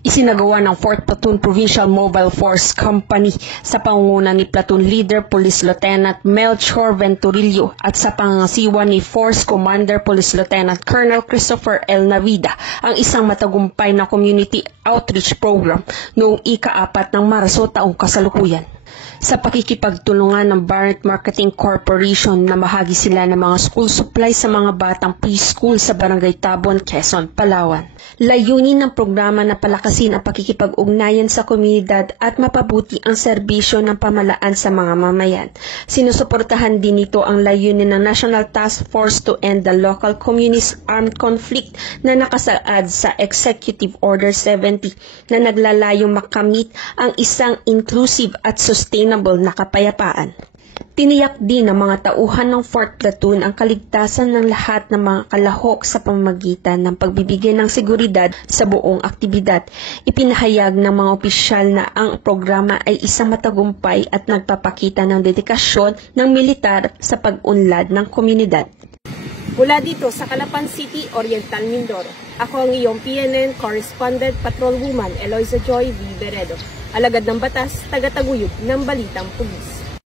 Isinagawa ng 4th Platoon Provincial Mobile Force Company sa pangunguna ni Platoon Leader Police Lieutenant Melchor Venturillo at sa pangangasiwa ni Force Commander Police Lieutenant Colonel Christopher L. Navida ang isang matagumpay na community outreach program noong ika-4 ng Marso taong kasalukuyan. Sa pakikipagtulungan ng Barrett Marketing Corporation na bahagi sila ng mga school supply sa mga batang preschool sa Barangay Tabon, Quezon, Palawan. Layunin ng programa na palakasin ang pakikipag-ugnayan sa komunidad at mapabuti ang serbisyo ng pamahalaan sa mga mamayan. Sinusuportahan din nito ang layunin ng National Task Force to End the Local Communist Armed Conflict na nakasaad sa Executive Order 70 na naglalayong makamit ang isang inclusive at sustainable na kapayapaan. Tiniyak din ng mga tauhan ng 4th Platoon ang kaligtasan ng lahat ng mga kalahok sa pamamagitan ng pagbibigay ng seguridad sa buong aktibidad. Ipinahayag ng mga opisyal na ang programa ay isang matagumpay at nagpapakita ng dedikasyon ng militar sa pag-unlad ng komunidad. Mula dito sa Calapan City, Oriental Mindoro, ako ang iyong PNN Correspondent Patrolwoman Eloisa Joy V. Beredo, alagad ng batas, tagataguyod ng Balitang Pulis.